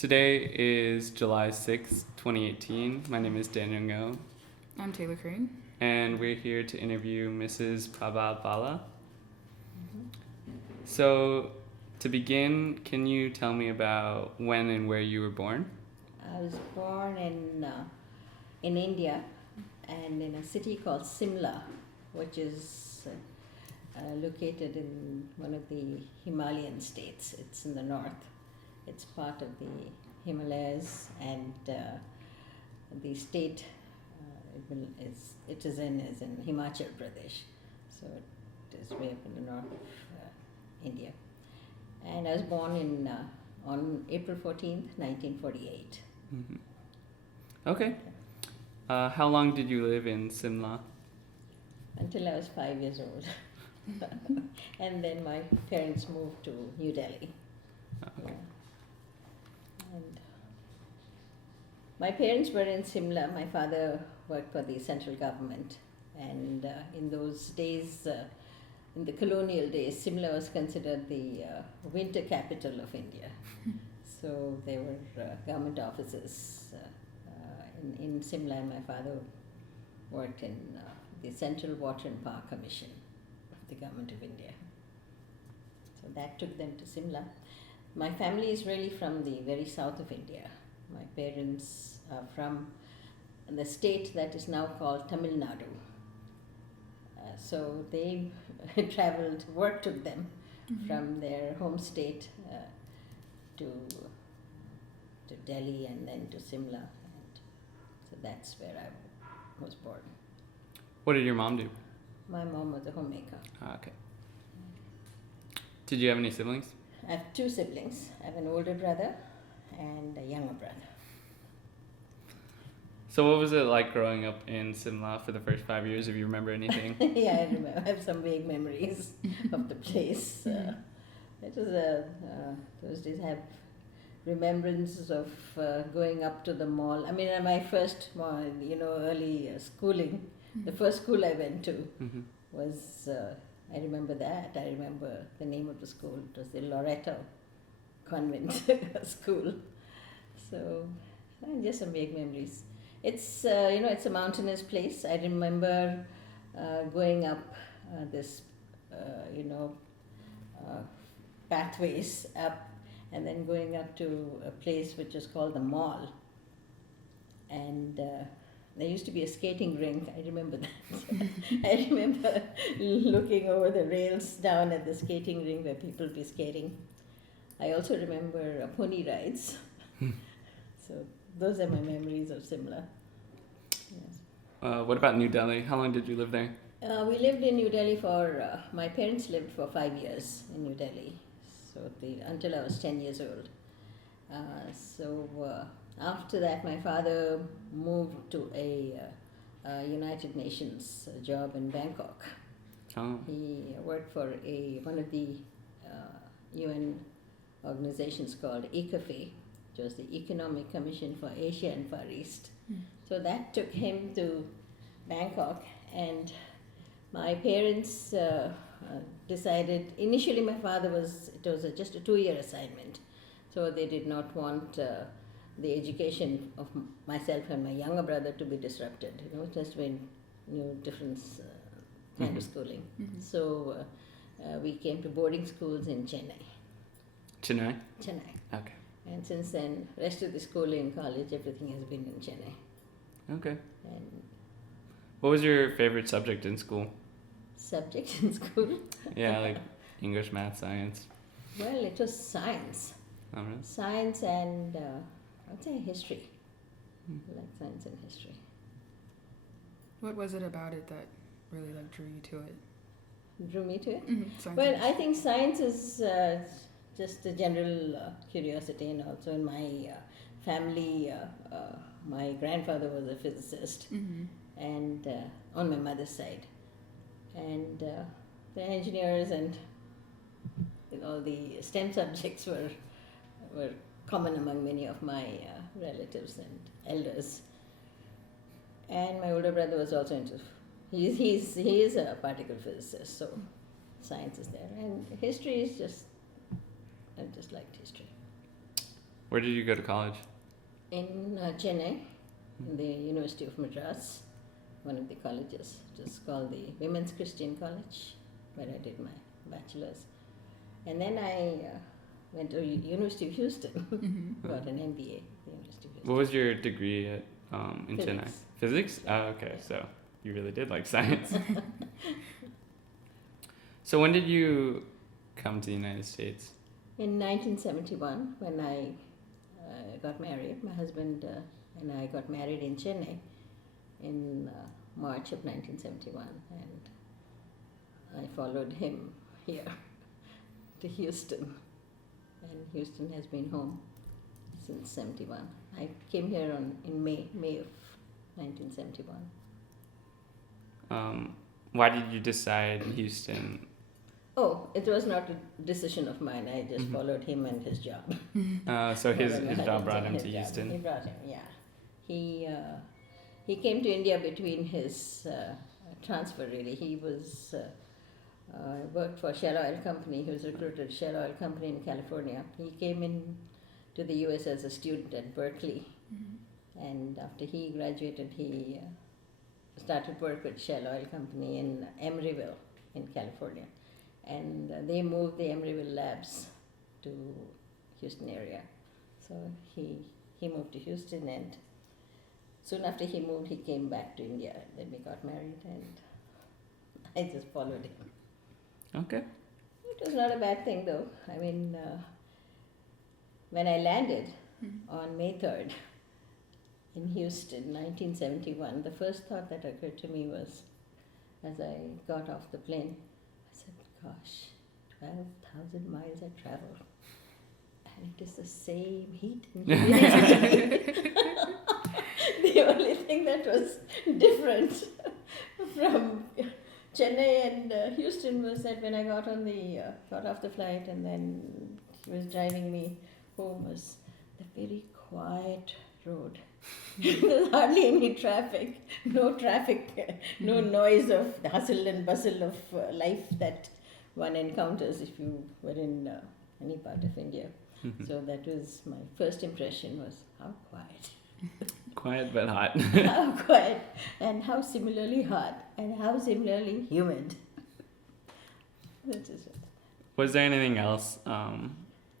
Today is July 6th, 2018. My name is Daniel Ngo, I'm Taylor Crane. and we're here to interview Mrs. Prabha Bala. So, to begin, can you tell me about when and where you were born? I was born in India and in a city called Simla, which is located in one of the Himalayan states. It's in the north. It's part of the Himalayas, and the state it is in Himachal Pradesh. So it is way up in the north of India. And I was born on April 14th, 1948. Mm-hmm. Okay. How long did you live in Simla? Until I was 5 years old. And then my parents moved to New Delhi. Okay. And my parents were in Simla. My father worked for the central government, and in those days, in the colonial days, Simla was considered the winter capital of India. So there were government offices in Simla, and my father worked in the Central Water and Power Commission of the Government of India. So that took them to Simla. My family is really from the very south of India. My parents are from the state that is now called Tamil Nadu. So they traveled, work took them from their home state to Delhi and then to Simla. And so that's where I was born. What did your mom do? My mom was a homemaker. Okay. Did you have any siblings? I have two siblings. I have an older brother and a younger brother. So, what was it like growing up in Simla for the first 5 years, if you remember anything? Yeah, I remember. I have some vague memories of the place. It was those days I have remembrances of going up to the mall. I mean, my first, early schooling, the first school I went to Mm-hmm. was, I remember that. I remember the name of the school. It was the Loreto Convent School. So, just some vague memories. It's it's a mountainous place. I remember going up this pathways up, and then going up to a place which is called the Mall. And there used to be a skating rink. I remember that. I remember looking over the rails down at the skating rink where people would be skating. I also remember pony rides. So those are my memories of Simla. Yeah. What about New Delhi? How long did you live there? We lived in New Delhi my parents lived for 5 years in New Delhi, so until I was 10 years old. After that, my father moved to a United Nations job in Bangkok. Oh. He worked for one of the UN organizations called ECOFE, which was the Economic Commission for Asia and Far East. So that took him to Bangkok, and my parents decided, initially my father it was just a 2-year assignment, so they did not want the education of myself and my younger brother to be disrupted, just when different kind of schooling. So we came to boarding schools in Chennai. Chennai? Chennai. Okay. And since then, rest of the schooling, college, everything has been in Chennai. Okay. And What was your favorite subject in school? subject in school? Yeah, like English, math, science. Well, it was science. Oh, really? Science and I'd say history. I like science and history. What was it about it that really drew you to it? Drew me to it? Science Well, and I think science is just a general curiosity, and also in my family, my grandfather was a physicist, and on my mother's side, and the engineers and all the STEM subjects were common among many of my relatives and elders. And my older brother was also into. He is a particle physicist, so science is there, and history is just. I just liked history. Where did you go to college? In Chennai, in the University of Madras, one of the colleges. It was called the Women's Christian College, where I did my bachelor's. And then I went to University of Houston, got an MBA at the University of Houston. What was your degree at in Chennai? Physics. Physics? Oh, okay. So you really did like science. So when did you come to the United States? In 1971, when I got married, my husband and I got married in Chennai in March of 1971, and I followed him here to Houston, and Houston has been home since 71. I came here in May of 1971. Why did you decide Houston? Oh, it was not a decision of mine. I just followed him and his job. So his Followed job brought him his to job. Houston. He brought him, yeah. He came to India between his transfer. Really, he was worked for Shell Oil Company. He was recruited to Shell Oil Company in California. He came in to the U.S. as a student at Berkeley, and after he graduated, he started work with Shell Oil Company in Emeryville, in California, and they moved the Emeryville labs to Houston area. So he moved to Houston, and soon after he moved, he came back to India. Then we got married, and I just followed him. Okay. It was not a bad thing, though. I mean, when I landed on May 3rd in Houston, 1971, the first thought that occurred to me was, as I got off the plane, I said, gosh, 12,000 miles I traveled, and it is the same heat and humidity. The only thing that was different from Chennai and Houston was that when I got off the flight and then he was driving me home, was the very quiet road. There's hardly any traffic, no noise of the hustle and bustle of life that one encounters if you were in any part of India. So that was my first impression, was how quiet. Quiet but hot. How quiet, and how similarly hot, and how similarly humid. That is it. Was there anything else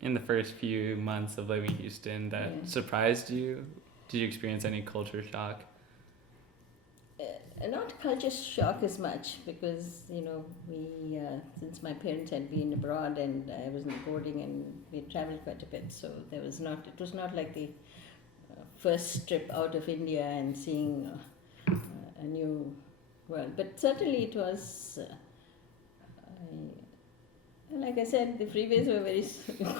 in the first few months of living in Houston that surprised you? Did you experience any culture shock? Not culture shock as much, because we since my parents had been abroad and I was in boarding, and we traveled quite a bit, so it was not like the first trip out of India and seeing a new world. But certainly it was, like I said, the freeways were very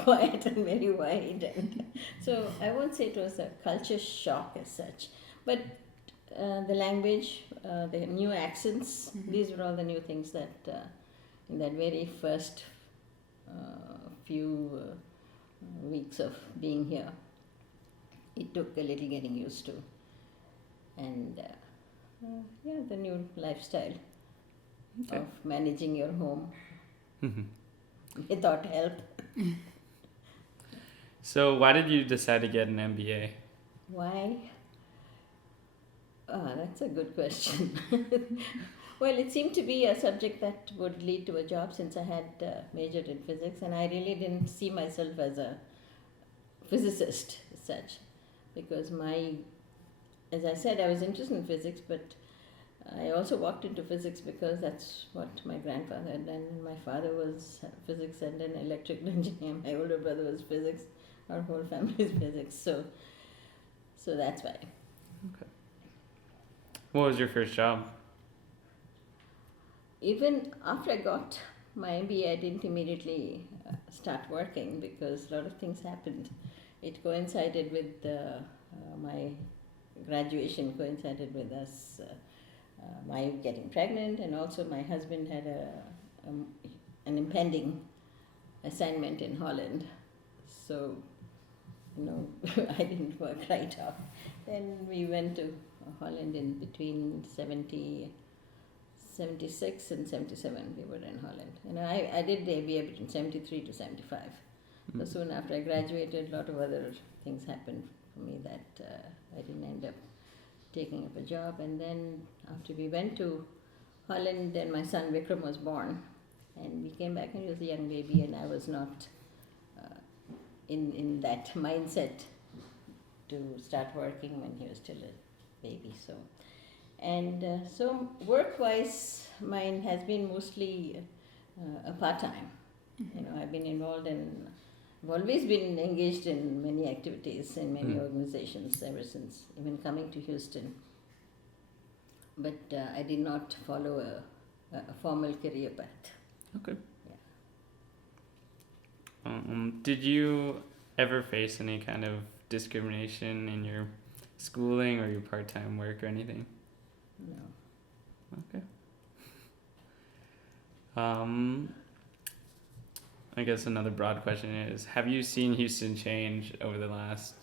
quiet and very wide. And so I won't say it was a culture shock as such. But the language, the new accents, these were all the new things that in that very first few weeks of being here, it took a little getting used to. And the new lifestyle of managing your home without help. So why did you decide to get an MBA? Why? That's a good question. Well, it seemed to be a subject that would lead to a job, since I had majored in physics, and I really didn't see myself as a physicist as such, because as I said, I was interested in physics, but I also walked into physics because that's what my grandfather had done. My father was physics and an electrical engineer. My older brother was physics. Our whole family is physics. So that's why. Okay. What was your first job? Even after I got my MBA, I didn't immediately start working, because a lot of things happened. It coincided with my graduation, coincided with us, my getting pregnant, and also my husband had an impending assignment in Holland. So, I didn't work right off. Then we went to Holland in between 76 and 77, we were in Holland. And I did the MBA between 73 to 75. So soon after I graduated, a lot of other things happened for me that I didn't end up taking up a job. And then after we went to Holland, then my son Vikram was born, and we came back and he was a young baby, and I was not in that mindset to start working when he was still a baby. So work-wise, mine has been mostly a part-time. You know, I've been involved in. I've always been engaged in many activities in many organizations ever since even coming to Houston. But I did not follow a formal career path. Okay. Yeah. Did you ever face any kind of discrimination in your schooling or your part-time work or anything? No. Okay. I guess another broad question is, have you seen Houston change over the last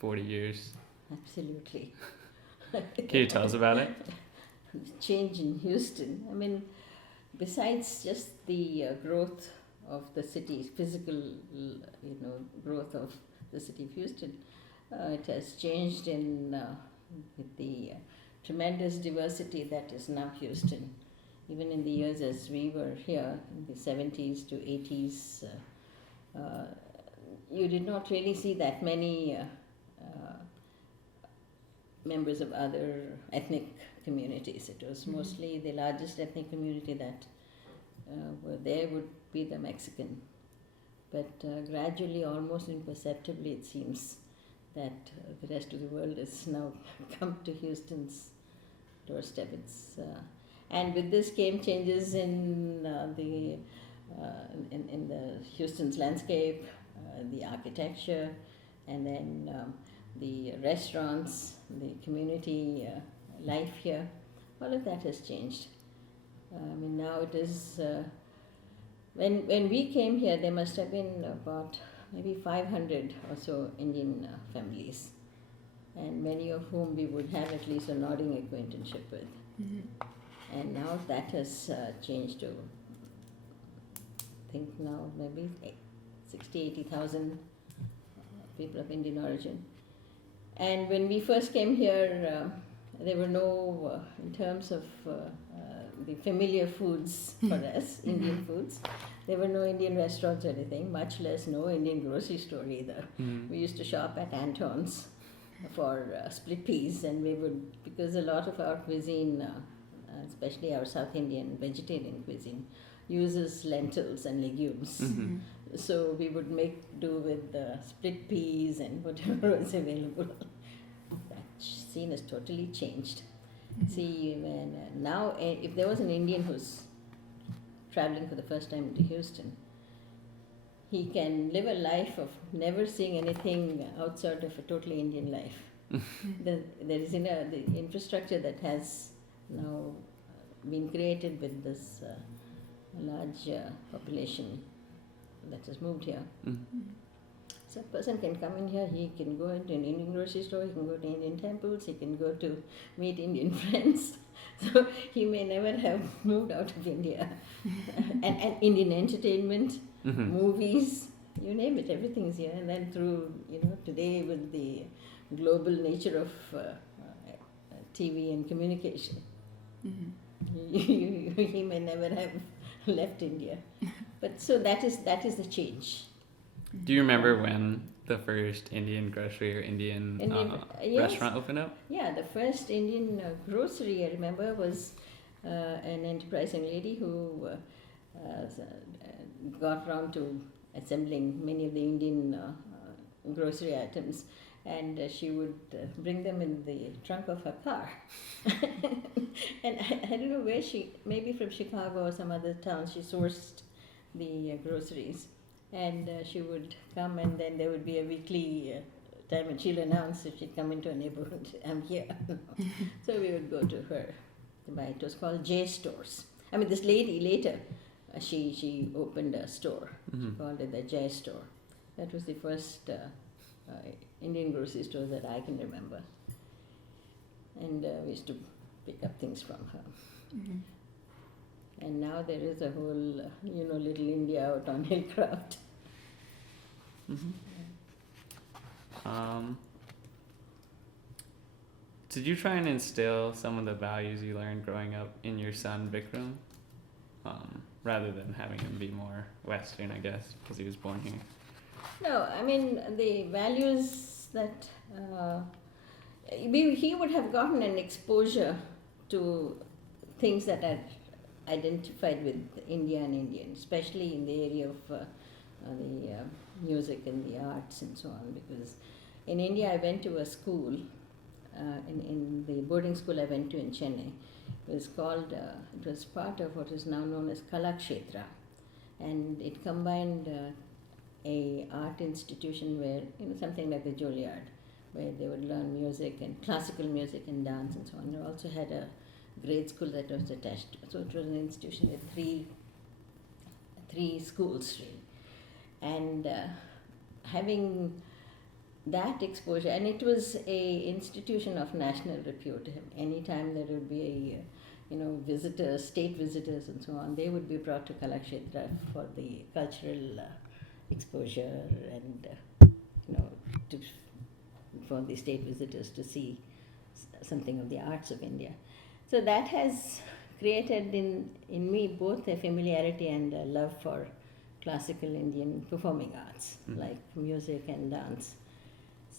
40 years? Absolutely. Can you tell us about it? Change in Houston. I mean, besides just the growth of the city, physical, growth of the city of Houston, it has changed with the tremendous diversity that is now Houston. Even in the years as we were here, in the 70s to 80s, you did not really see that many members of other ethnic communities. It was mostly the largest ethnic community that were there would be the Mexican. But gradually, almost imperceptibly, it seems that the rest of the world has now come to Houston's doorstep. And with this came changes in the Houston's landscape, the architecture, and then the restaurants, the community life here. All of that has changed. I mean, now it is. When we came here, there must have been about maybe 500 or so Indian families, and many of whom we would have at least a nodding acquaintanceship with. And now that has changed to, I think now maybe 80,000 people of Indian origin. And when we first came here, there were no, in terms of the familiar foods for us, Indian foods, there were no Indian restaurants or anything, much less no Indian grocery store either. We used to shop at Anton's for split peas, and we would, because a lot of our cuisine, especially our South Indian vegetarian cuisine, uses lentils and legumes. So we would make do with split peas and whatever was available. That scene has totally changed. See, now if there was an Indian who's traveling for the first time to Houston, he can live a life of never seeing anything outside of a totally Indian life. There is the infrastructure that has now been created with this large population that has moved here. So a person can come in here, he can go into an Indian grocery store, he can go to Indian temples, he can go to meet Indian friends. So he may never have moved out of India. and Indian entertainment, movies, you name it, everything's here. And then through, today with the global nature of TV and communication, he may never have left India. But so that is the change. Do you remember when the first Indian grocery or Indian yes. restaurant opened up? Yeah, the first Indian grocery I remember was an enterprising lady who got around to assembling many of the Indian grocery items, and she would bring them in the trunk of her car. And I don't know where maybe from Chicago or some other town, she sourced the groceries. And she would come, and then there would be a weekly time, and she'll announce if she'd come into a neighborhood, I'm here. So we would go to her to buy. It was called J Stores. I mean, this lady later, she opened a store. She called it the J Store. That was the first Indian grocery store that I can remember. And we used to pick up things from her. And now there is a whole, Little India out on Hillcraft. Did you try and instill some of the values you learned growing up in your son Vikram, rather than having him be more Western, I guess, because he was born here? No, I mean, the values that he would have gotten an exposure to things that are identified with India and Indians, especially in the area of the music and the arts and so on. Because in India, I went to a school, in the boarding school I went to in Chennai. It was called, it was part of what is now known as Kalakshetra, and it combined a art institution where, something like the Juilliard, where they would learn music and classical music and dance and so on. They also had a grade school that was attached. So it was an institution with three schools really. And having that exposure, and it was a institution of national repute. Anytime there would be visitors, state visitors and so on, they would be brought to Kalakshetra for the cultural exposure and for the state visitors to see something of the arts of India. So that has created in me both a familiarity and a love for classical Indian performing arts, like music and dance.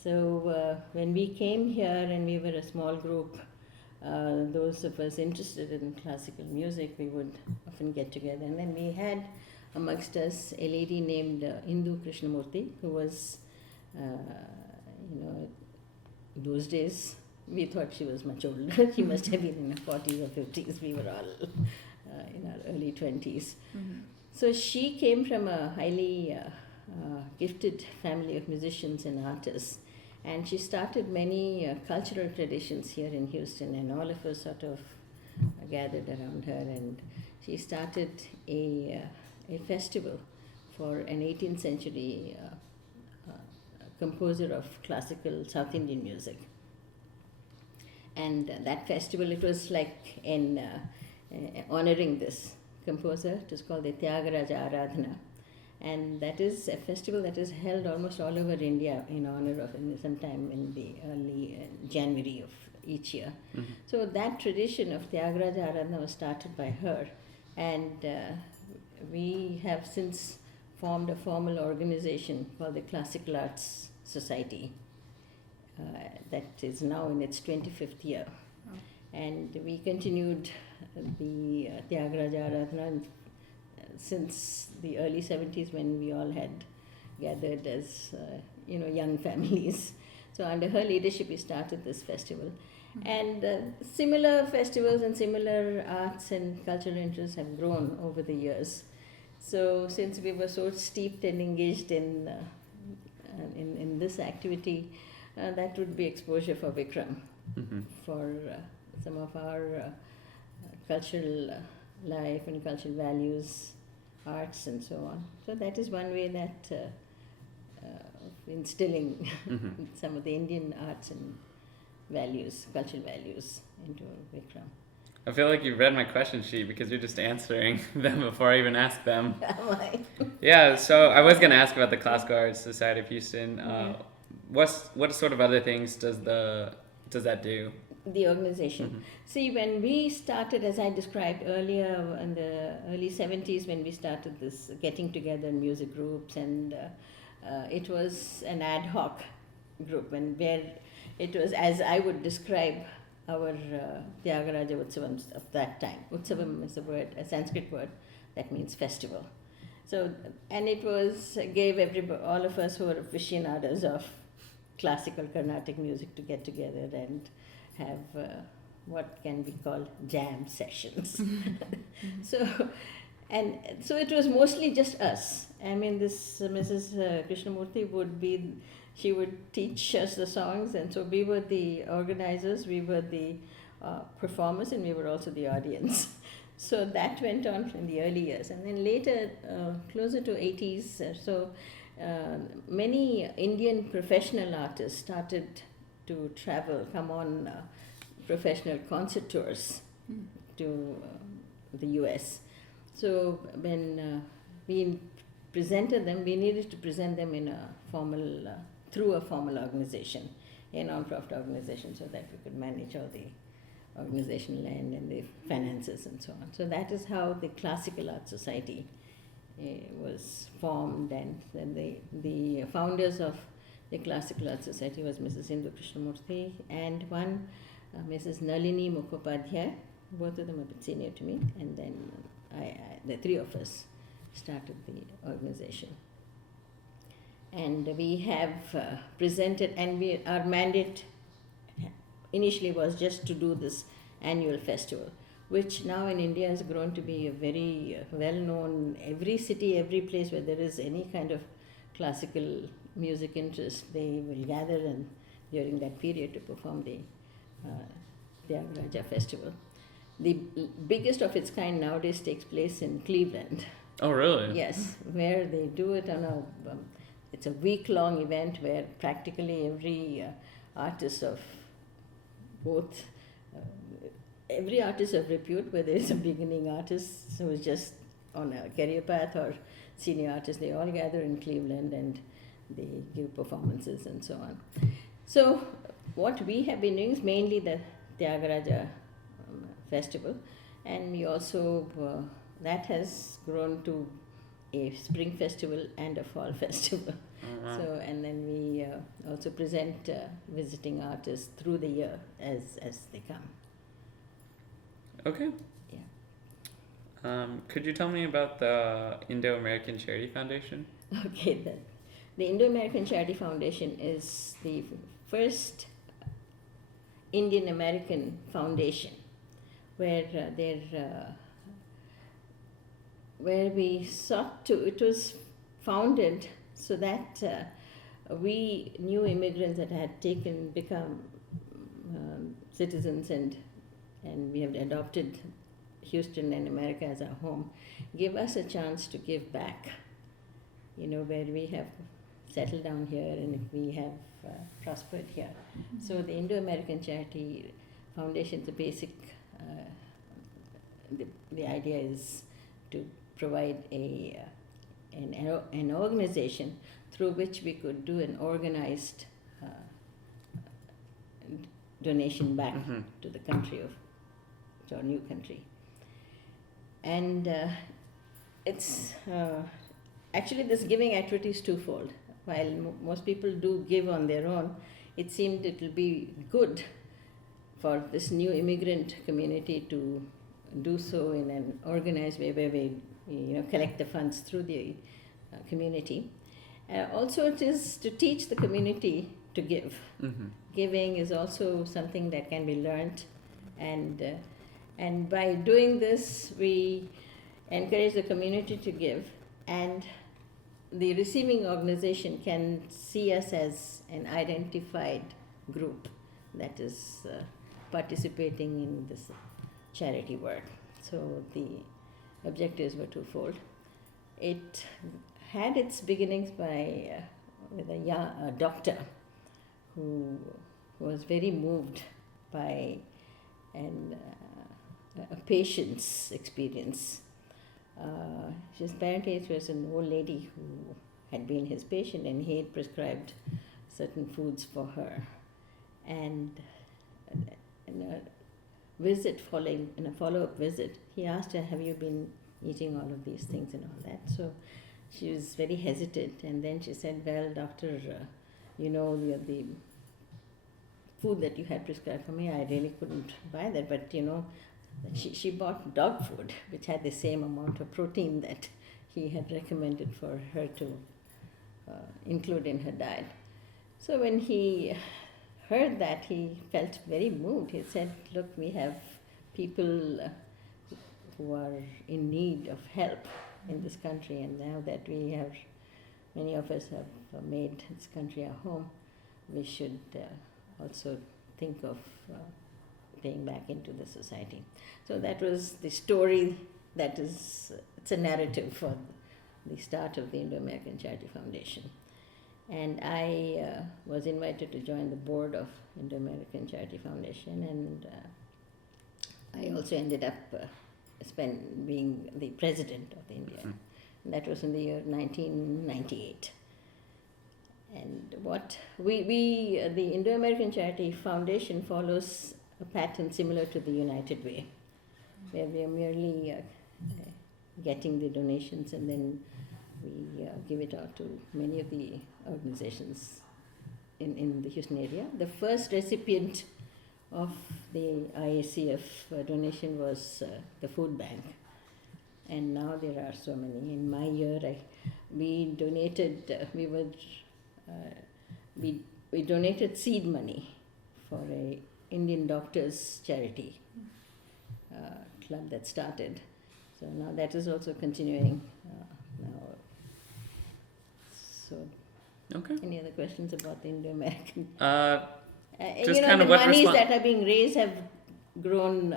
So when we came here and we were a small group, those of us interested in classical music, we would often get together. And then we had amongst us a lady named Indu Krishnamurthy, who was, those days we thought she was much older. She must have been in her 40s or 50s. We were all in our early 20s. Mm-hmm. So she came from a highly gifted family of musicians and artists. And she started many cultural traditions here in Houston, and all of us sort of gathered around her. And she started a festival for an 18th century composer of classical South Indian music. And that festival, it was like in honoring this composer. It was called the Tyagaraja Aradhana. And that is a festival that is held almost all over India in honor of sometime in the early January of each year. Mm-hmm. So that tradition of Tyagaraja Aradhana was started by her, and we have since formed a formal organization called the Classical Arts Society that is now in its 25th year. Oh. And we continued the Tyagaraja Aradhana since the early 70s, when we all had gathered as young families. So under her leadership we started this festival. Mm-hmm. And similar festivals and similar arts and cultural interests have grown over the years. So since we were so steeped and engaged in this activity, that would be exposure for Vikram, mm-hmm. for some of our cultural life and cultural values, arts and so on. So that is one way that instilling mm-hmm. some of the Indian arts and values, cultural values into Vikram. I feel like you've read my question sheet because you're just answering them before I even ask them. Am I? Yeah, so I was going to ask about the Classical Arts Society of Houston. What sort of other things does that do? The organization. Mm-hmm. See, when we started, as I described earlier, in the early 70s, when we started this getting together in music groups, and it was an ad hoc group, and where it was, as I would describe our Tyagaraja Utsavams of that time. Utsavam is a Sanskrit word that means festival. So, and it gave all of us who were aficionados of classical Carnatic music to get together and have what can be called jam sessions. So it was mostly just us. I mean, this Mrs. Krishnamurthy she would teach us the songs, and so we were the organizers, we were the performers, and we were also the audience. So that went on in the early years. And then later, closer to 80s, many Indian professional artists started to come on professional concert tours to the US. So when we presented them, we needed to present them in a formal, through a formal organization, a non-profit organization, so that we could manage all the organizational end and the finances and so on. So that is how the Classical Art Society was formed, and then the founders of the Classical Art Society was Mrs. Indu Krishnamurthy and one Mrs. Nalini Mukhopadhyay. Both of them a bit senior to me, and then the three of us started the organization. And we have presented, and our mandate initially was just to do this annual festival, which now in India has grown to be a very well-known, every city, every place where there is any kind of classical music interest, they will gather and during that period to perform the Tyagaraja festival. The biggest of its kind nowadays takes place in Cleveland. Oh, really? Yes, where they do it on a, it's a week-long event where practically every artist of both, every artist of repute, whether it's a beginning artist who is just on a career path or senior artist, they all gather in Cleveland and they give performances and so on. So what we have been doing is mainly the Tyagaraja festival, and we also, that has grown to a spring festival and a fall festival. Oh, wow. So, and then we also present visiting artists through the year as they come. Okay. Yeah. Could you tell me about the Indo-American Charity Foundation? Okay, the Indo-American Charity Foundation is the first Indian-American foundation where where we sought to, it was founded so that we new immigrants that had become citizens and we have adopted Houston and America as our home, give us a chance to give back, where we have settled down here and if we have prospered here. Mm-hmm. So the Indo-American Charity Foundation, the basic, the idea is to provide an organization through which we could do an organized donation back Mm-hmm. to the country to our new country. And it's actually this giving activity is twofold. While most people do give on their own, it seemed it will be good for this new immigrant community to do so in an organized way where we collect the funds through the community. Also, it is to teach the community to give. Mm-hmm. Giving is also something that can be learned, and by doing this, we encourage the community to give, and the receiving organization can see us as an identified group that is participating in this charity work. So the objectives were twofold. It had its beginnings with a doctor who was very moved by a patient's experience. Apparently it was an old lady who had been his patient and he had prescribed certain foods for her. And in a follow-up visit, he asked her, have you been eating all of these things and all that? So she was very hesitant, and then she said, well, doctor, the food that you had prescribed for me, I really couldn't buy that, but she bought dog food which had the same amount of protein that he had recommended for her to include in her diet. So when he heard that, he felt very moved. He said, look, we have people who are in need of help in this country, and now that many of us have made this country our home, we should also think of paying back into the society. So that was the story. It's a narrative for the start of the Indo-American Charity Foundation. And I was invited to join the board of Indo-American Charity Foundation, and I also ended up being the president of the India. Mm-hmm. And that was in the year 1998. And what the Indo-American Charity Foundation follows a pattern similar to the United Way, where we are merely getting the donations and then we give it out to many of the organizations in the Houston area. The first recipient of the IACF donation was the food bank, and now there are so many. In my year, we donated. We donated seed money for a Indian doctors charity club that started. So now that is also continuing now. So, Okay. any other questions about the Indo-American? Just kind the of what monies respon- that are being raised have grown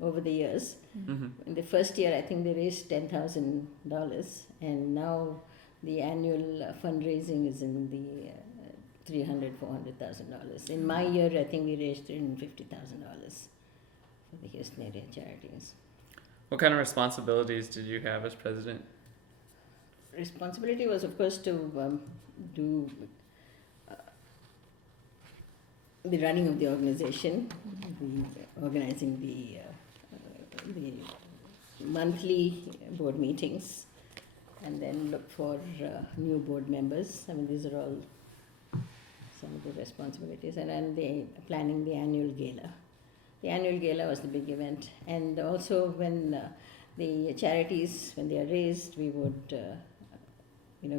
over the years. Mm-hmm. In the first year, I think they raised $10,000, and now the annual fundraising is in the $300,000-400,000. In my year, I think we raised $350,000 for the Houston area charities. What kind of responsibilities did you have as president? Responsibility was, of course, to do the running of the organization, organizing the monthly board meetings, and then look for new board members. I mean, these are all some of the responsibilities, and then planning the annual gala. The annual gala was the big event, and also when the charities, when they are raised, we would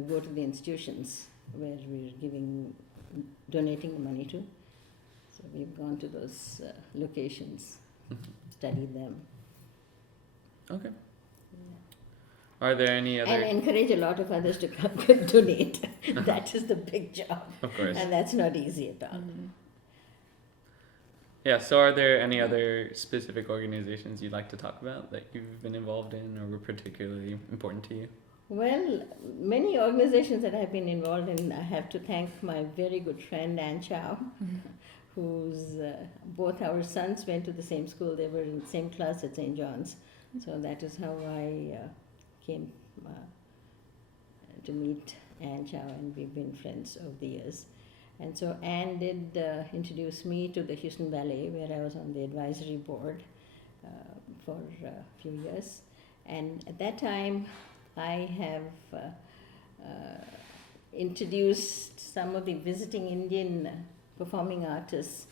go to the institutions where we're donating the money to. So we've gone to those locations, studied them. Okay. Are there any other? And encourage a lot of others to come and donate. That is the big job. Of course. And that's not easy at all. Yeah, so are there any other specific organizations you'd like to talk about that you've been involved in or were particularly important to you? Well, many organizations that I've been involved in, I have to thank my very good friend Ann Chow, whose both our sons went to the same school. They were in the same class at St. John's. So that is how I came to meet Ann Chow, and we've been friends over the years. And so Ann did introduce me to the Houston Ballet, where I was on the advisory board for a few years. And at that time, I have introduced some of the visiting Indian performing artists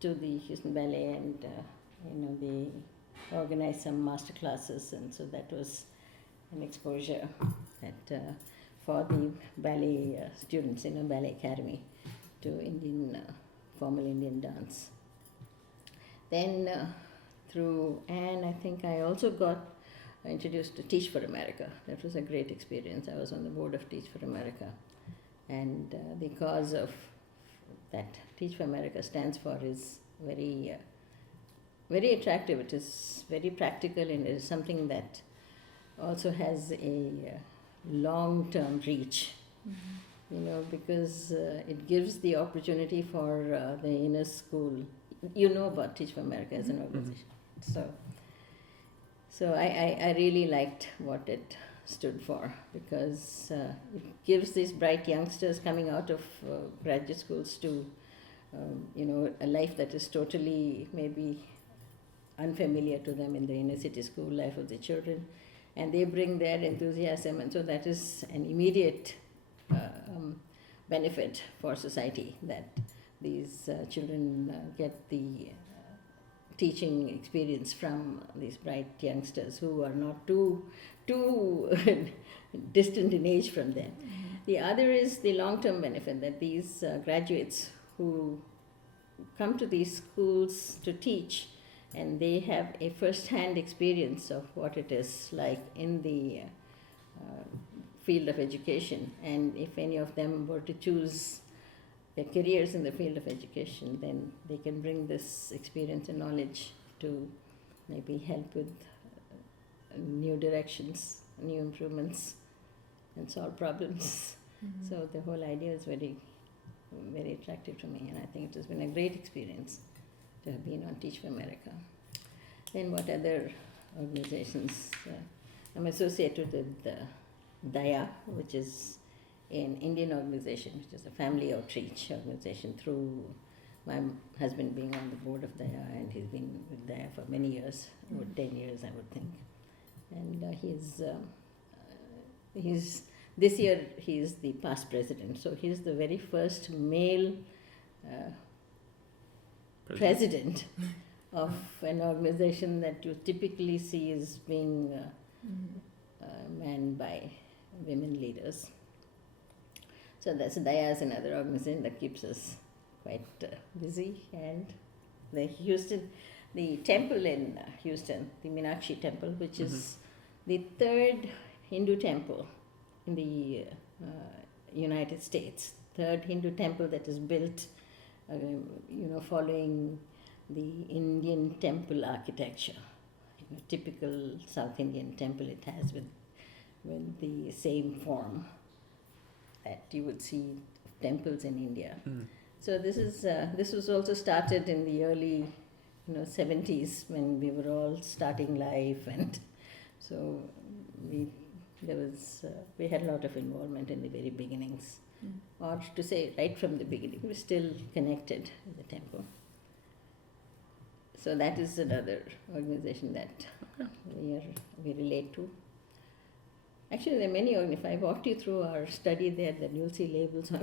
to the Houston Ballet, and they organized some master classes, and so that was an exposure for the ballet students in a ballet academy to formal Indian dance. Then through Anne, I think I also got introduced to Teach for America. That was a great experience. I was on the board of Teach for America, and the cause of that Teach for America stands for is very very attractive. It is very practical, and it is something that also has a long-term reach. Because it gives the opportunity for the inner school. You know about Teach for America as an organization. So I really liked what it stood for, because it gives these bright youngsters coming out of graduate schools to a life that is totally maybe unfamiliar to them in the inner city school life of the children, and they bring their enthusiasm, and so that is an immediate benefit for society, that these children get the teaching experience from these bright youngsters who are not too distant in age from them. The other is the long-term benefit, that these graduates who come to these schools to teach, and they have a first-hand experience of what it is like in the field of education. And if any of them were to choose their careers in the field of education, then they can bring this experience and knowledge to maybe help with new directions, new improvements, and solve problems. So the whole idea is very, very attractive to me, and I think it has been a great experience to have been on Teach for America. Then what other organizations? I'm associated with DAYA, which is an Indian organization, which is a family outreach organization, through my husband being on the board of Daya, and he's been with Daya for many years, over 10 years, I would think. And he's this year he is the past president, so he's the very first male president of an organization that you typically see as being manned by women leaders. So that's Daya is another organization that keeps us quite busy. And the temple in Houston, the Meenakshi temple, which is the third Hindu temple in the United States, third Hindu temple that is built, following the Indian temple architecture. Typical South Indian temple, it has with the same form that you would see temples in India. So this was also started in the early 70s, when we were all starting life, and so we had a lot of involvement in the very beginnings, or to say right from the beginning. We're still connected with the temple. So that is another organization that we relate to. Actually, there are many organizations. If I walked you through our study there, then you'll see labels on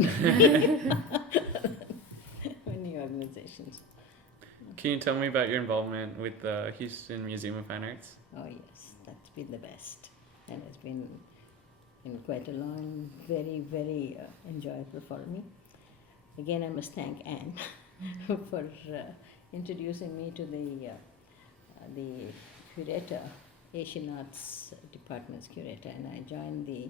many organizations. Can you tell me about your involvement with the Houston Museum of Fine Arts? Oh yes, that's been the best, and it's been quite a long, very, very enjoyable for me. Again, I must thank Anne for introducing me to the curator, Asian Arts Department's curator, and I joined the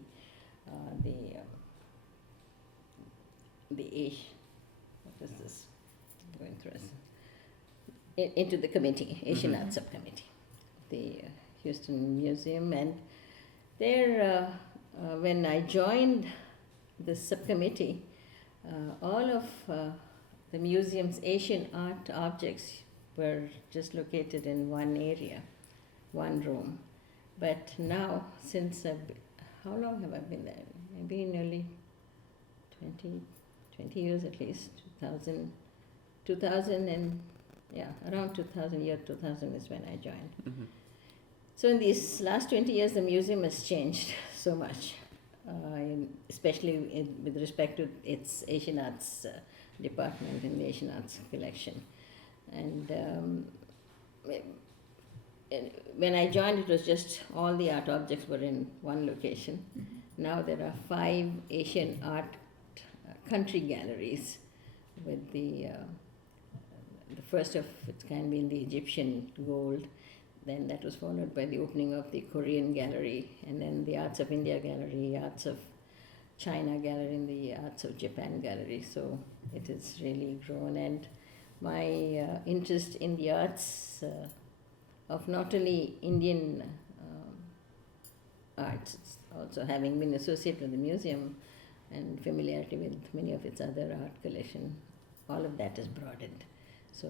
what is this? Going through us into the committee, Asian Arts Subcommittee, the Houston Museum, and there when I joined the subcommittee, all of the museum's Asian art objects were just located in one area, one room. But now, since how long have I been there? Maybe nearly 20 years at least. 2000 and around 2000, year 2000 is when I joined. So in these last 20 years, the museum has changed so much, especially with respect to its Asian Arts department and the Asian Arts collection. And when I joined, it was just all the art objects were in one location. Now there are 5 Asian art country galleries, with the first of its kind being the Egyptian gold. Then that was followed by the opening of the Korean gallery, and then the Arts of India gallery, Arts of China gallery, and the Arts of Japan gallery. So it has really grown, and my interest in the arts of not only Indian arts, also having been associated with the museum and familiarity with many of its other art collection, all of that is broadened. So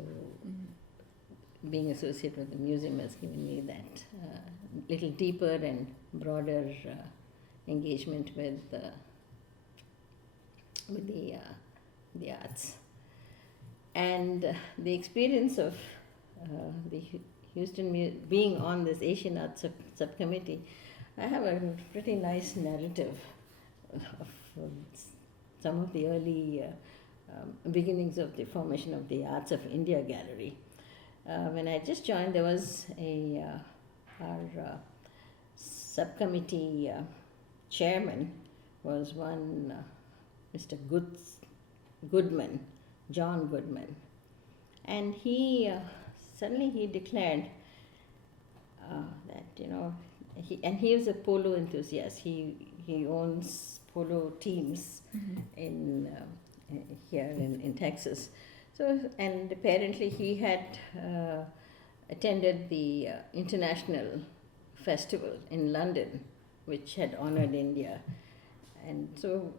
being associated with the museum has given me that little deeper and broader engagement with the arts. And the experience of the Houston being on this Asian Arts subcommittee, I have a pretty nice narrative of some of the early beginnings of the formation of the Arts of India gallery. When I just joined, there was our subcommittee chairman was one Mr. Goodman, John Goodman, and he suddenly he declared that he was a polo enthusiast. He owns polo teams in here in Texas. So, and apparently he had attended the International Festival in London, which had honored India. And so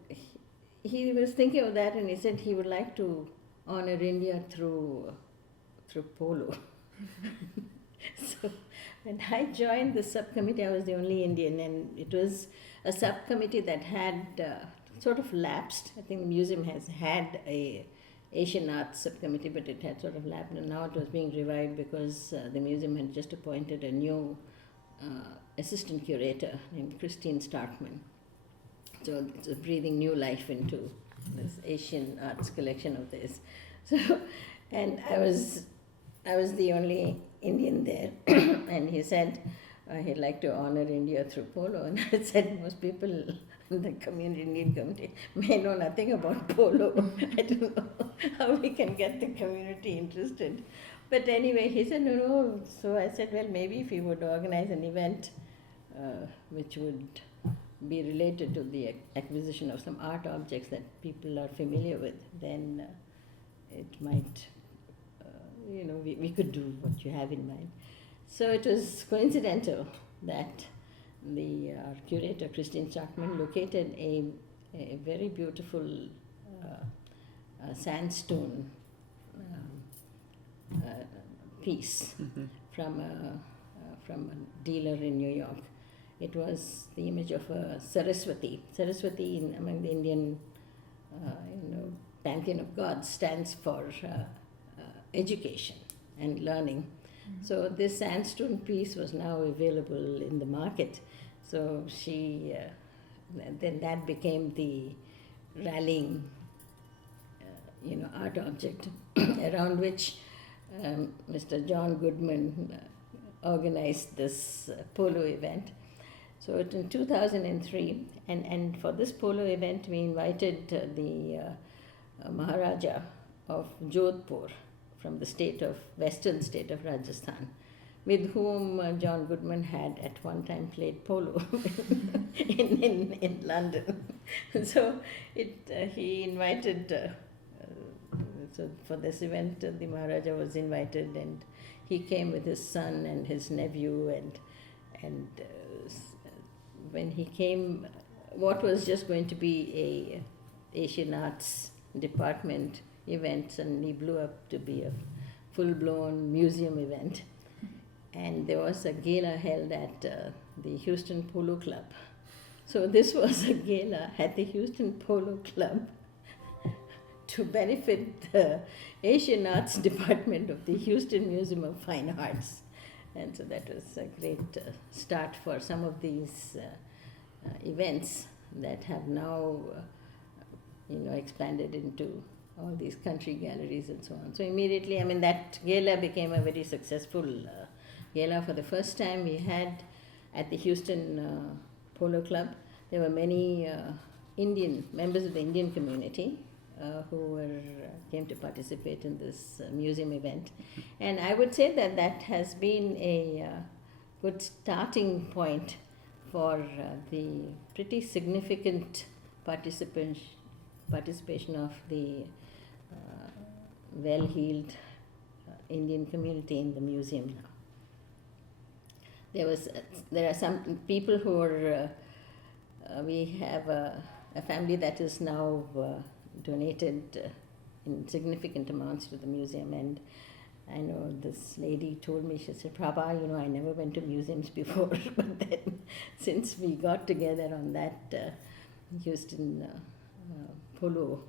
he was thinking of that, and he said he would like to honor India through polo. So when I joined the subcommittee, I was the only Indian, and it was a subcommittee that had sort of lapsed. I think the museum has had a Asian Arts subcommittee, but it had sort of lapsed, and now it was being revived because the museum had just appointed a new assistant curator named Christine Starkman. So it's breathing new life into this Asian arts collection of theirs. So, and I was the only Indian there, and he said he'd like to honor India through polo, and I said most people in the Indian community may know nothing about polo. I don't know how we can get the community interested. But anyway, he said no. So I said, well, maybe if you would organize an event which would be related to the acquisition of some art objects that people are familiar with, then it might, we could do what you have in mind. So it was coincidental that our curator, Christine Starkman, located a very beautiful sandstone piece from a dealer in New York. It was the image of Saraswati. Saraswati among the Indian, pantheon of gods stands for education and learning. So this sandstone piece was now available in the market. So she, then that became the rallying, art object around which Mr. John Goodman organized this polo event. So in 2003, and for this polo event, we invited the Maharaja of Jodhpur from the western state of Rajasthan, with whom John Goodman had at one time played polo in London. So he invited, so for this event, the Maharaja was invited, and he came with his son and his nephew, and when he came, what was just going to be a Asian Arts Department event suddenly blew up to be a full-blown museum event. And there was a gala held at the Houston Polo Club. So this was a gala at the Houston Polo Club to benefit the Asian Arts Department of the Houston Museum of Fine Arts. And so that was a great start for some of these events that have now, expanded into all these country galleries and so on. So immediately, that gala became a very successful gala. For the first time we had at the Houston Polo Club, there were many Indian members of the Indian community who came to participate in this museum event. And I would say that has been a good starting point for the pretty significant participation of the well-heeled Indian community in the museum now. There are some people who are, we have a family that is now donated in significant amounts to the museum, and I know this lady told me, she said, Prabha, I never went to museums before, but then since we got together on that Houston Polo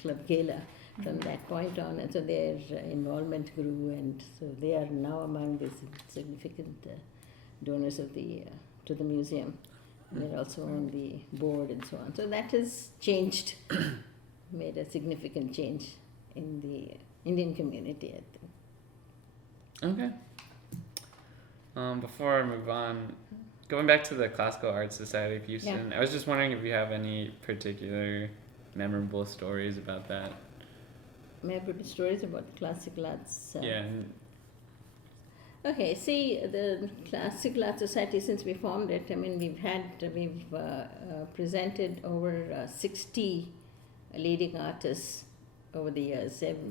Club Gala, from that point on, and so their involvement grew, and so they are now among the significant donors of to the museum. And they're also on the board and so on. So that has changed, made a significant change in the Indian community, I think. Okay. Before I move on, going back to the Classical Arts Society of Houston, I was just wondering if you have any particular memorable stories about that. Memorable stories about the Classical Arts? Yeah. Okay, see, the Classical Arts Society, since we formed it, we've presented over 60 leading artists over the years. The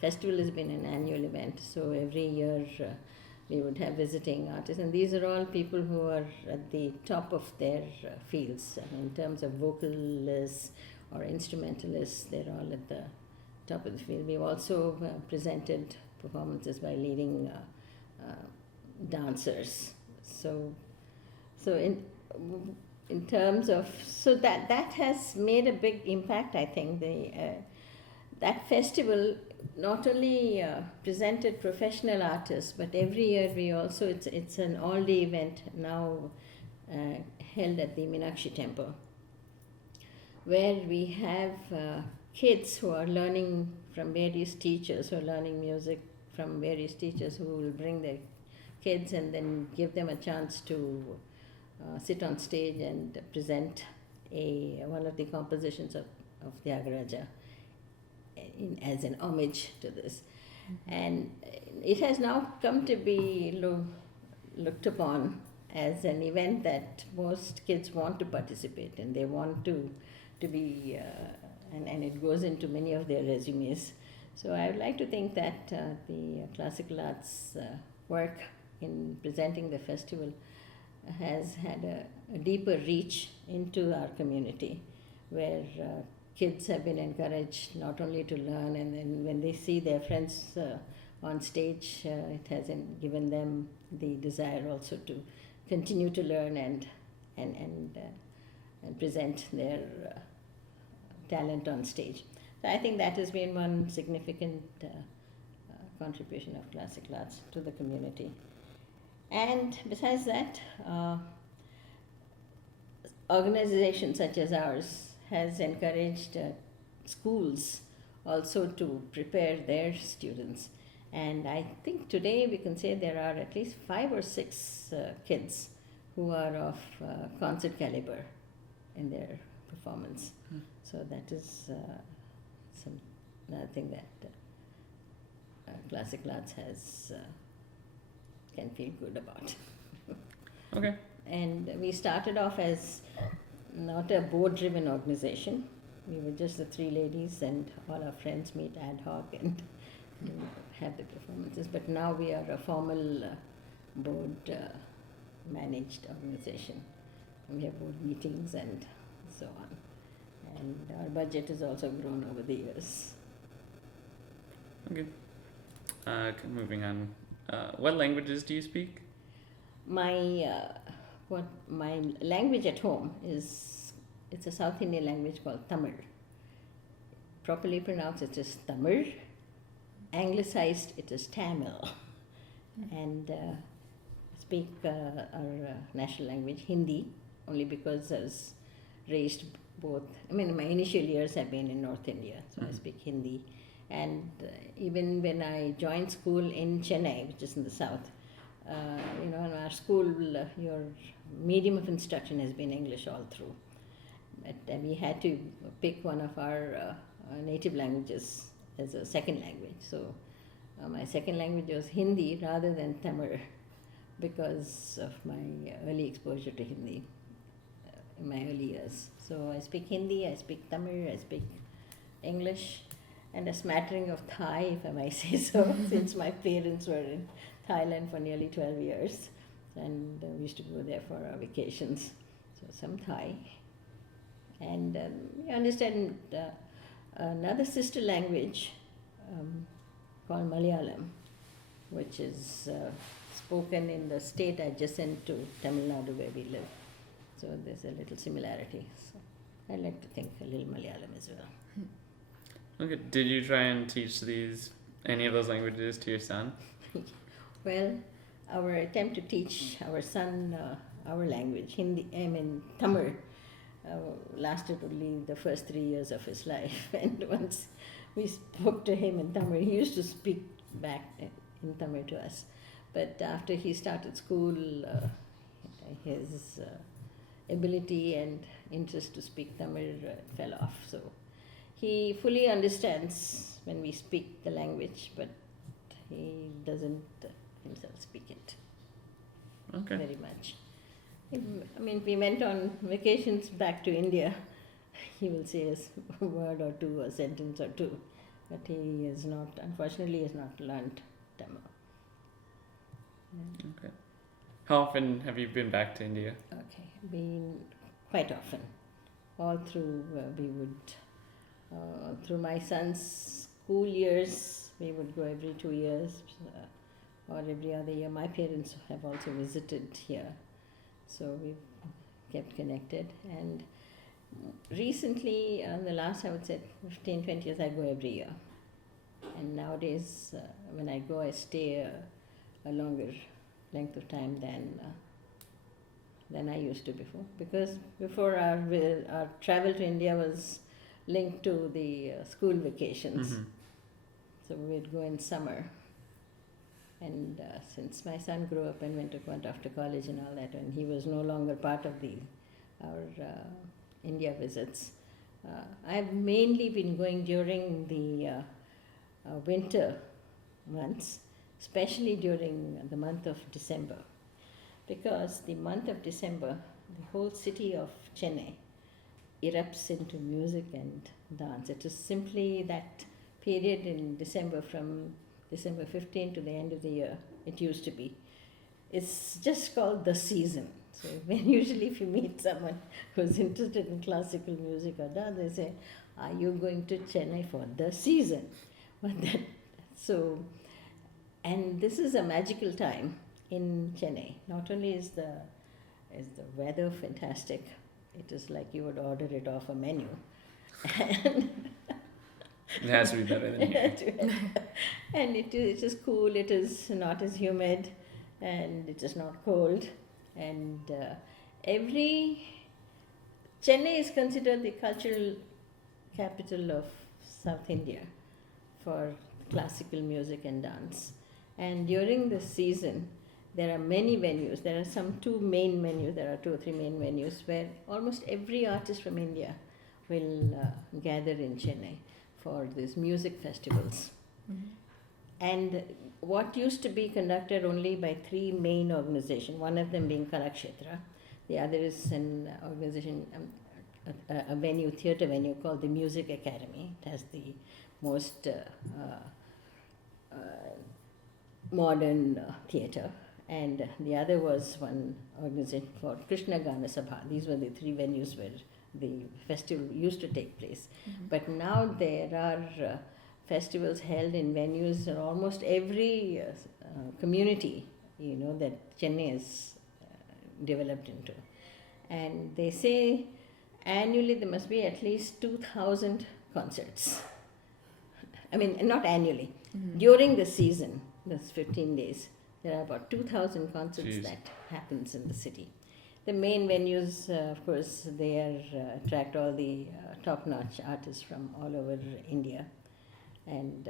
festival has been an annual event, so every year we would have visiting artists, and these are all people who are at the top of their fields. In terms of vocalists or instrumentalists, they're all at the top of the field. We've also presented performances by leading dancers. So in terms of, so that has made a big impact, I think. That festival not only presented professional artists, but every year we also, it's an all-day event now held at the Meenakshi temple, where we have kids who are learning from various teachers, who are learning music from various teachers, who will bring their kids and then give them a chance to sit on stage and present one of the compositions of Tyagaraja as an homage to this. And it has now come to be looked upon as an event that most kids want to participate in. They want to be, and it goes into many of their resumes. So I would like to think that the classical arts work in presenting the festival has had a deeper reach into our community, where kids have been encouraged not only to learn, and then when they see their friends on stage, it has given them the desire also to continue to learn and present their talent on stage. So I think that has been one significant contribution of classical arts to the community. And besides that, organizations such as ours has encouraged schools also to prepare their students. And I think today we can say there are at least 5 or 6 kids who are of concert caliber in their performance. So that is another thing that classical arts can feel good about. Okay. And we started off as not a board-driven organization. We were just the 3 ladies, and all our friends meet ad hoc and have the performances. But now we are a formal board-managed organization. We have board meetings and so on. And our budget has also grown over the years. Okay. Moving on. What languages do you speak? My language at home it's a South Indian language called Tamil. Properly pronounced, it is Tamil. Anglicized, it is Tamil. And speak our national language, Hindi, only because I was raised both. I mean, my initial years have been in North India, so I speak Hindi. And even when I joined school in Chennai, which is in the south, in our school, your medium of instruction has been English all through. But we had to pick one of our native languages as a second language. So my second language was Hindi rather than Tamil, because of my early exposure to Hindi in my early years. So I speak Hindi, I speak Tamil, I speak English, and a smattering of Thai, if I may say so, since my parents were in Thailand for nearly 12 years, and we used to go there for our vacations. So some Thai. And we understand another sister language called Malayalam, which is spoken in the state adjacent to Tamil Nadu where we live. So there's a little similarity. So I like to think a little Malayalam as well. Okay. Did you try and teach any of those languages to your son? Well, our attempt to teach our son our language, Tamil, lasted only the first 3 years of his life. And once we spoke to him in Tamil, he used to speak back in Tamil to us. But after he started school, his ability and interest to speak Tamil fell off. So he fully understands when we speak the language, but he doesn't himself speak it very much. If we went on vacations back to India, he will say a word or two, a sentence or two, but he has not, unfortunately, has not learned Tamil. Okay. How often have you been back to India? Okay, been quite often. All through, we would, through my son's school years, we would go every 2 years or every other year. My parents have also visited here. So we've kept connected. And recently, the last, I would say, 15, 20 years, I go every year. And nowadays, when I go, I stay a longer length of time than I used to before. Because before our travel to India was linked to the school vacations. Mm-hmm. So we'd go in summer. And since my son grew up and went off to college and all that, and he was no longer part of our India visits, I've mainly been going during the winter months, especially during the month of December, because the month of December, the whole city of Chennai erupts into music and dance. It is simply that period in December, from December 15 to the end of the year, it used to be. It's just called the season. So when usually if you meet someone who's interested in classical music or dance, they say, "Are you going to Chennai for the season?" But that, so, and this is a magical time in Chennai. Not only is the weather fantastic, it is like you would order it off a menu. And It has to be better than here. and it is cool, it is not as humid, and it is not cold. And Chennai is considered the cultural capital of South India for classical music and dance. And during the season, there are many venues. There are two or three main venues where almost every artist from India will gather in Chennai for these music festivals. Mm-hmm. And what used to be conducted only by three main organizations, one of them being Kalakshetra, the other is an organization, a venue, theatre venue called the Music Academy. It has the most modern theatre. And the other was one organization called Krishna Gana Sabha. These were the three venues where the festival used to take place. Mm-hmm. But now there are festivals held in venues in almost every community, that Chennai is developed into. And they say annually there must be at least 2,000 concerts. I mean, not annually. Mm-hmm. During the season, that's 15 days, there are about 2,000 concerts Jeez. that happens in the city. The main venues, of course, they attract all the top-notch artists from all over India. And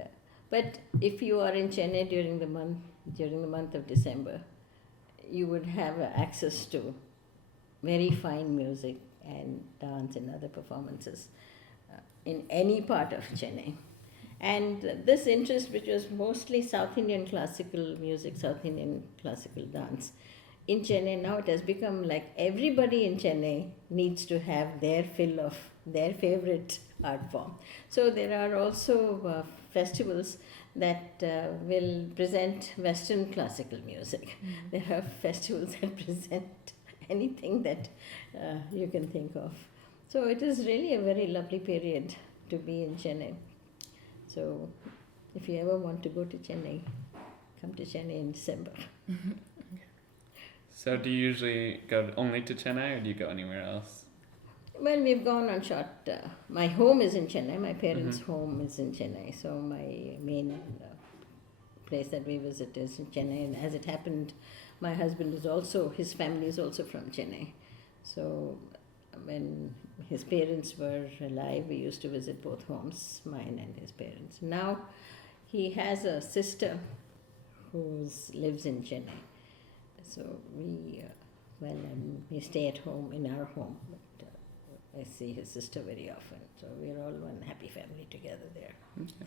but if you are in Chennai during the month of December, you would have access to very fine music and dance and other performances in any part of Chennai. And this interest, which was mostly South Indian classical music, South Indian classical dance, in Chennai now it has become like everybody in Chennai needs to have their fill of their favorite art form. So there are also festivals that will present Western classical music. Mm-hmm. There are festivals that present anything that you can think of. So it is really a very lovely period to be in Chennai. So if you ever want to go to Chennai, come to Chennai in December. So do you usually go only to Chennai, or do you go anywhere else? Well, we've gone on short. My home is in Chennai. My parents' home is in Chennai. So my main place that we visit is in Chennai. And as it happened, my husband his family is also from Chennai. So when his parents were alive, we used to visit both homes, mine and his parents. Now he has a sister who lives in Chennai. So we stay at home in our home. But I see his sister very often. So we're all one happy family together there. Okay.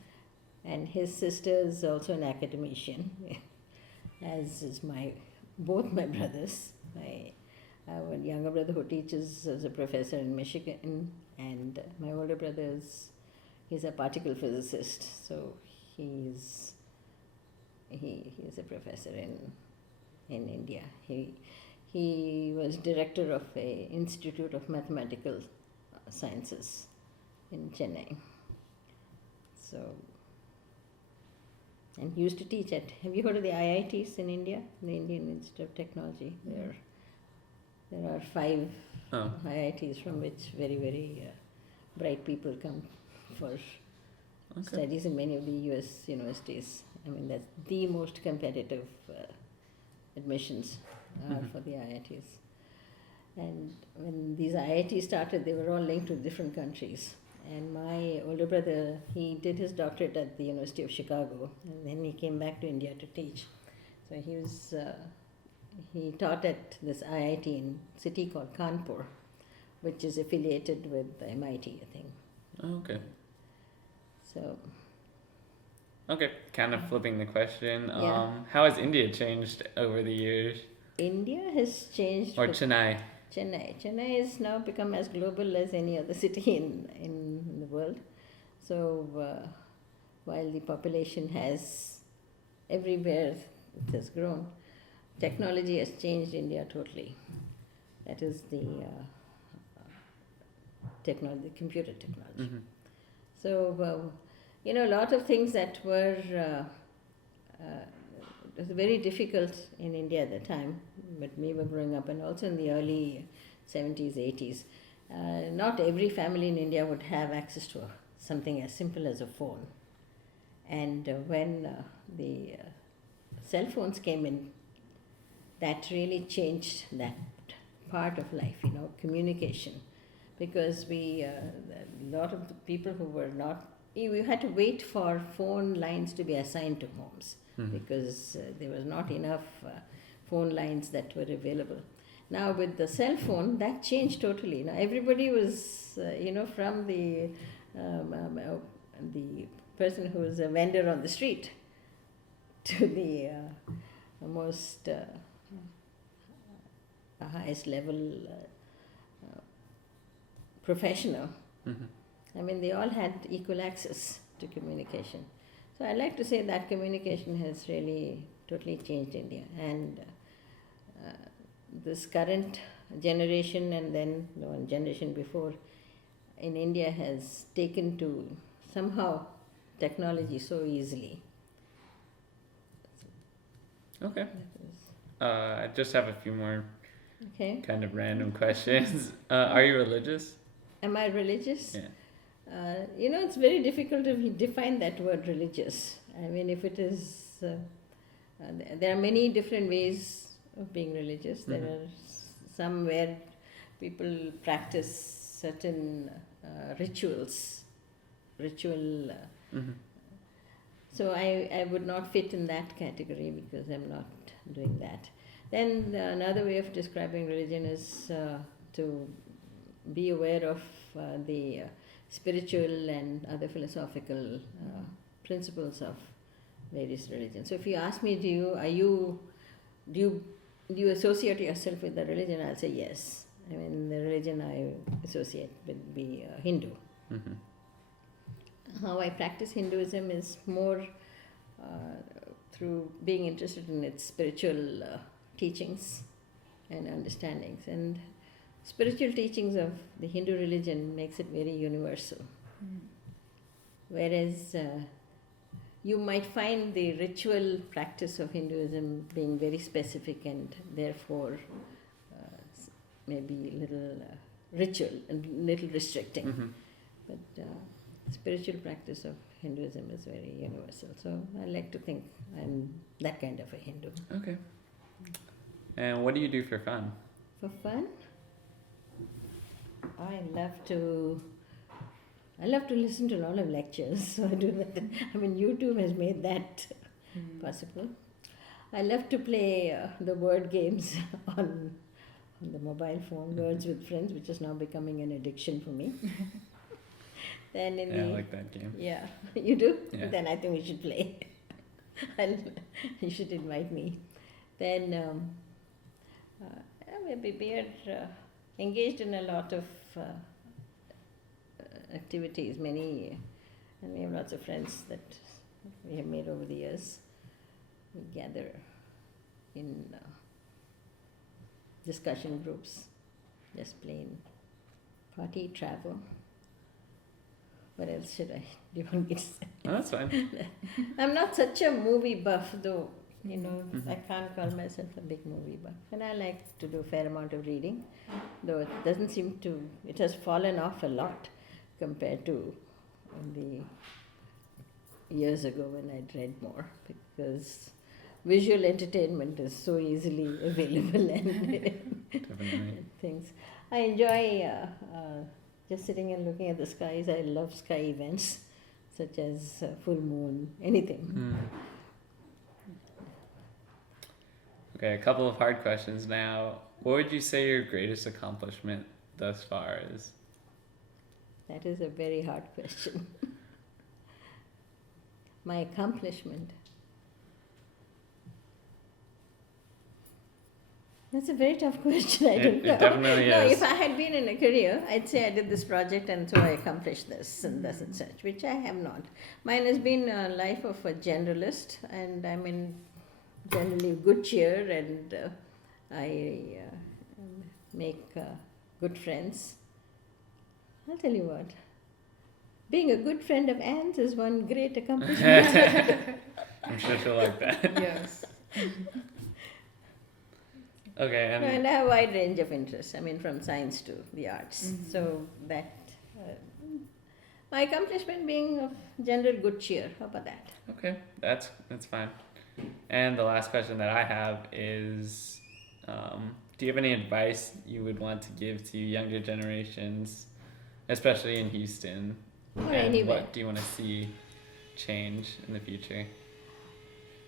And his sister is also an academician, as is both my brothers. I have a younger brother who teaches as a professor in Michigan, and my older brother he's a particle physicist. So he is a professor in India. He was director of a Institute of Mathematical Sciences in Chennai. So, and he used to teach have you heard of the IITs in India? The Indian Institute of Technology. There are 5 Oh. IITs from which very, very bright people come for Okay. studies in many of the US universities. I mean, that's the most competitive admissions Mhm. for the IITs. And when these IITs started, they were all linked to different countries. And my older brother, he did his doctorate at the University of Chicago, and then he came back to India to teach. So he taught at this IIT in a city called Kanpur, which is affiliated with MIT, I think. Oh, okay. So Okay. Kind of flipping the question. Yeah. How has India changed over the years? India has changed. Or with Chennai? Chennai has now become as global as any other city in the world. So while the population has everywhere it has grown, technology has changed India totally. That is the technology, the computer technology. Mm-hmm. So a lot of things that were it was very difficult in India at the time, but we were growing up, and also in the early 70s, 80s. Not every family in India would have access to something as simple as a phone. And when the cell phones came in, that really changed that part of life, communication. Because a lot of the people who were not, we had to wait for phone lines to be assigned to homes. Mm-hmm. Because there was not enough phone lines that were available. Now with the cell phone, that changed totally. Now everybody was, from the person who was a vendor on the street to the most highest level professional. Mm-hmm. I mean, they all had equal access to communication. So I like to say that communication has really totally changed India, and this current generation and then the one generation before in India has taken to somehow technology so easily. Okay. I just have a few more Okay. kind of random questions. Are you religious? Am I religious? Yeah. It's very difficult to define that word religious. I mean, if it is, there are many different ways of being religious. There Mhm. are some where people practice certain ritual. Mm-hmm. So I would not fit in that category because I'm not doing that. Then another way of describing religion is to be aware of the spiritual and other philosophical principles of various religions. So if you ask me, do you associate yourself with the religion? I'll say yes. I mean, the religion I associate would be Hindu. Mm-hmm. How I practice Hinduism is more through being interested in its spiritual teachings and understandings. And spiritual teachings of the Hindu religion makes it very universal. Whereas you might find the ritual practice of Hinduism being very specific and therefore maybe a little ritual and little restricting. Mm-hmm. But spiritual practice of Hinduism is very universal. So I like to think I'm that kind of a Hindu. Okay. And what do you do for fun? For fun, I love to listen to a lot of lectures. So I do that. I mean, YouTube has made that possible. I love to play the word games on the mobile phone, Words with Friends, which is now becoming an addiction for me. Then I like that game. Yeah, you do? Yeah. Then I think we should play. You should invite me. Then we are engaged in a lot of activities, and we have lots of friends that we have made over the years. We gather in discussion groups, just plain party, travel. What else should I do you want me to say? Oh, that's fine. I'm not such a movie buff, though. You know, I can't call myself a big movie buff. And I like to do a fair amount of reading, though it doesn't seem to, it has fallen off a lot compared to the years ago when I'd read more, because visual entertainment is so easily available and Definitely. things. I enjoy just sitting and looking at the skies. I love sky events such as full moon, anything. Mm. Okay, a couple of hard questions now. What would you say your greatest accomplishment thus far is? That is a very hard question. My accomplishment. That's a very tough question. I don't know. It definitely No, is. if I had been in a career, I'd say I did this project and so I accomplished this and thus and such, which I have not. Mine has been a life of a generalist, and I'm in generally good cheer, and I make good friends. I'll tell you what. Being a good friend of Anne's is one great accomplishment. I'm sure she'll like that. Yes. Okay, and And I have a wide range of interests. I mean, from science to the arts. Mhm. So that my accomplishment being of general good cheer. How about that? okay, that's fine. And the last question that I have is, do you have any advice you would want to give to younger generations, especially in Houston? Or And anywhere. what do you want to see change in the future?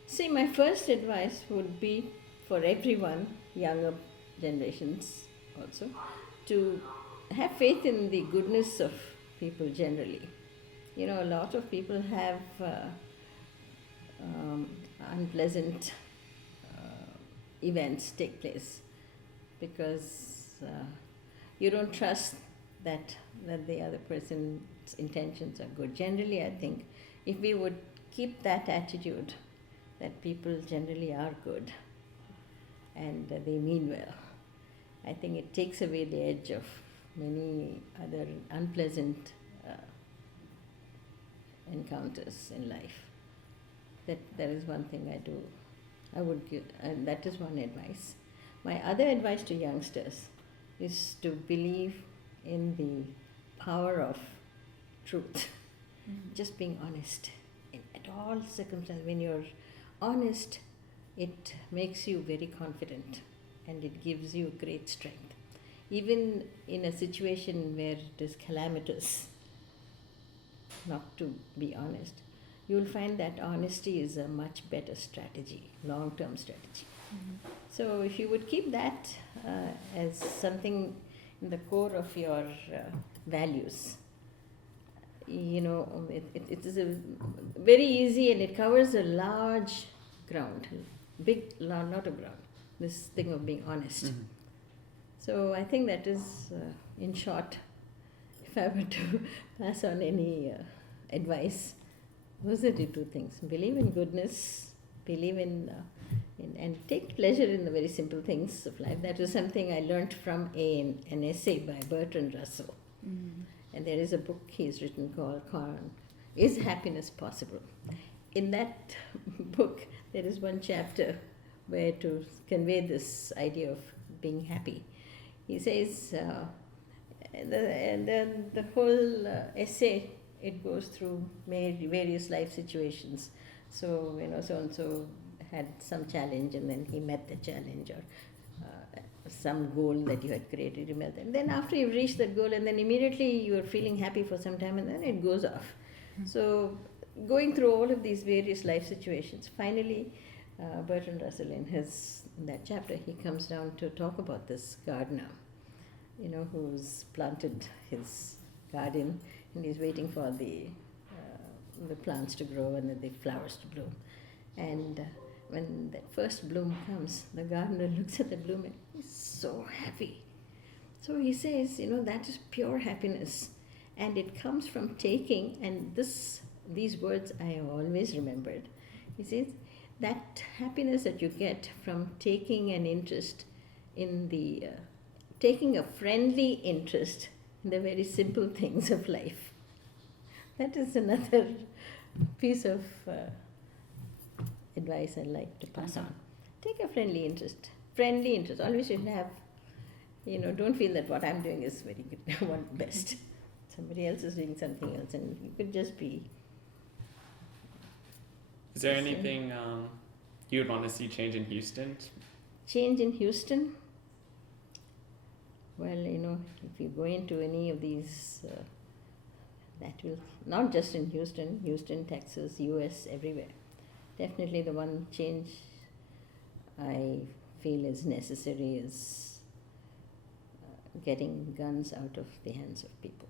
See, my first advice would be for everyone, younger generations also, to have faith in the goodness of people generally. You know, a lot of people have unpleasant events take place because you don't trust that the other person's intentions are good. Generally, I think if we would keep that attitude that people generally are good and they mean well, I think it takes away the edge of many other unpleasant encounters in life. That is one thing I would give, and that is one advice. My other advice to youngsters is to believe in the power of truth, just being honest at all circumstances. When you're honest, it makes you very confident and it gives you great strength. Even in a situation where it is calamitous, not to be honest, you will find that honesty is a much better strategy, long-term strategy. So if you would keep that as something in the core of your values, you know, it is a very easy and it covers a large ground, not a ground, this thing of being honest. Mhm. So I think that is, in short, if I were to pass on any advice, those are the two things. Believe in goodness, believe in and take pleasure in the very simple things of life. That was something I learnt from an essay by Bertrand Russell. And there is a book he's written called Is Happiness Possible? In that book, there is one chapter where, to convey this idea of being happy, he says, the whole essay, it goes through various life situations. So, you know, so-and-so had some challenge and then he met the challenge, or some goal that you had created, you met that. Then after you've reached that goal, and then immediately you are feeling happy for some time and then it goes off. So going through all of these various life situations, finally Bertrand Russell in that chapter, he comes down to talk about this gardener, you know, who's planted his garden and he's waiting for the plants to grow and the flowers to bloom. And when that first bloom comes, the gardener looks at the bloom and he's so happy. So he says, you know, that is pure happiness, and it comes from taking, and these words I always remembered. He says, that happiness that you get from taking an interest in taking a friendly interest in the very simple things of life. That is another piece of advice I'd like to pass on. Take a friendly interest. Friendly interest. Always should have, don't feel that what I'm doing is very good, I want the best. Somebody else is doing something else, and you could just be. Is there anything you would want to see change in Houston? Change in Houston? Well, if you go into any of these, that will, not just in Houston, Texas, US, everywhere. Definitely the one change I feel is necessary is getting guns out of the hands of people.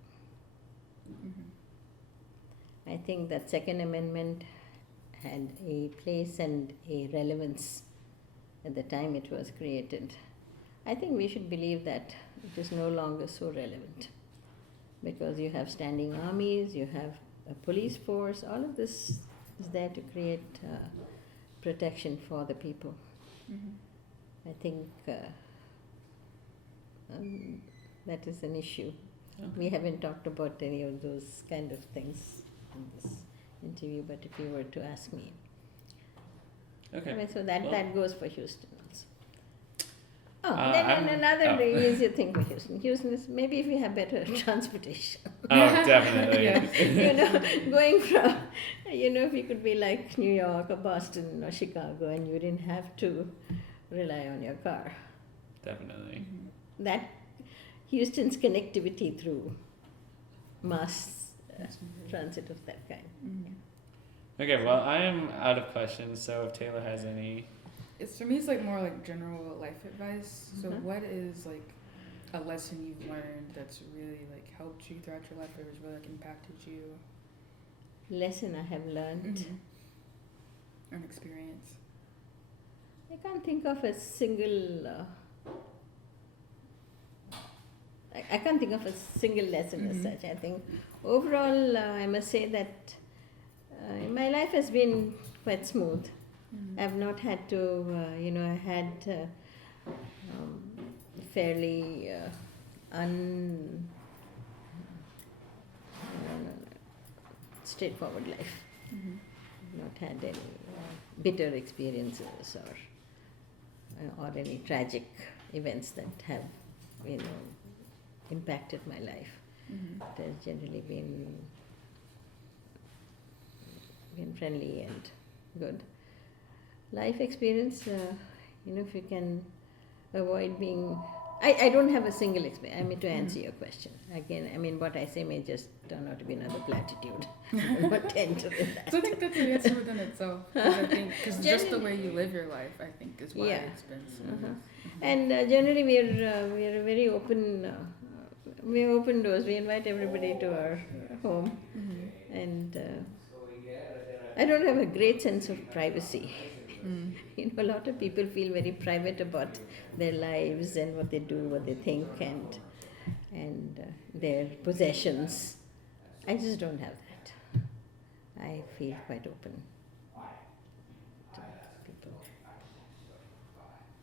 I think that Second Amendment had a place and a relevance at the time it was created. I think we should believe that it is no longer so relevant, because you have standing armies, you have a police force, all of this is there to create protection for the people. I think that is an issue. We haven't talked about any of those kind of things in this interview, but if you were to ask me. Okay. So that, Well- that goes for Houston also. Oh, I'm- then another oh. easier thing for Houston. Houston is maybe if we have better transportation. Oh, definitely. Going from, if you could be like New York or Boston or Chicago and you didn't have to rely on your car. Definitely. That Houston's connectivity through mass transit of that kind. Okay, well, I am out of questions, so if Taylor has any. It's for me. It's like more like general life advice. So, Mhm. what is like a lesson you've learned that's really like helped you throughout your life, or has really like impacted you? Lesson I have learned. Or an experience. I can't think of a single. I can't think of a single lesson as such. I think overall, I must say that my life has been quite smooth. I've not had to, I had fairly straightforward life. Not had any bitter experiences or any tragic events that have, impacted my life. It has generally been friendly and good. Life experience, if you can avoid being. I don't have a single experience. I mean, to answer your question. Again, what I say may just turn out to be another platitude. I'm not tend to do that. So I think that's an answer within itself. Because just the way you live your life, I think, is why Yeah. it's been so. And generally, we are a very open. We open doors. We invite everybody to our home, and I don't have a great sense of privacy. A lot of people feel very private about their lives and what they do, what they think, and their possessions. I just don't have that. I feel quite open to people.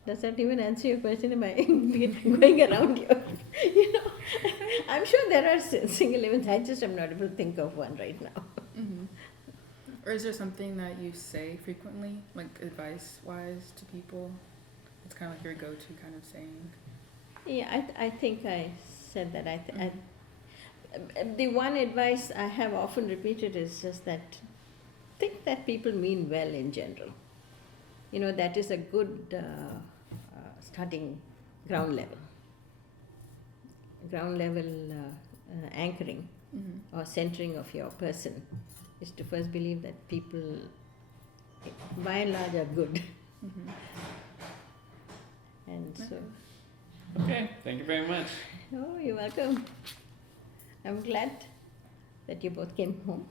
Does that even answer your question? Am I going around here? I'm sure there are single events. I just am not able to think of one right now. Or is there something that you say frequently, like advice-wise to people? It's kind of like your go-to kind of saying. Yeah, I think I said that. The one advice I have often repeated is just that think that people mean well in general. That is a good starting ground level. Ground level anchoring or centering of your person is to first believe that people, by and large, are good. And so. Okay, thank you very much. Oh, you're welcome. I'm glad that you both came home.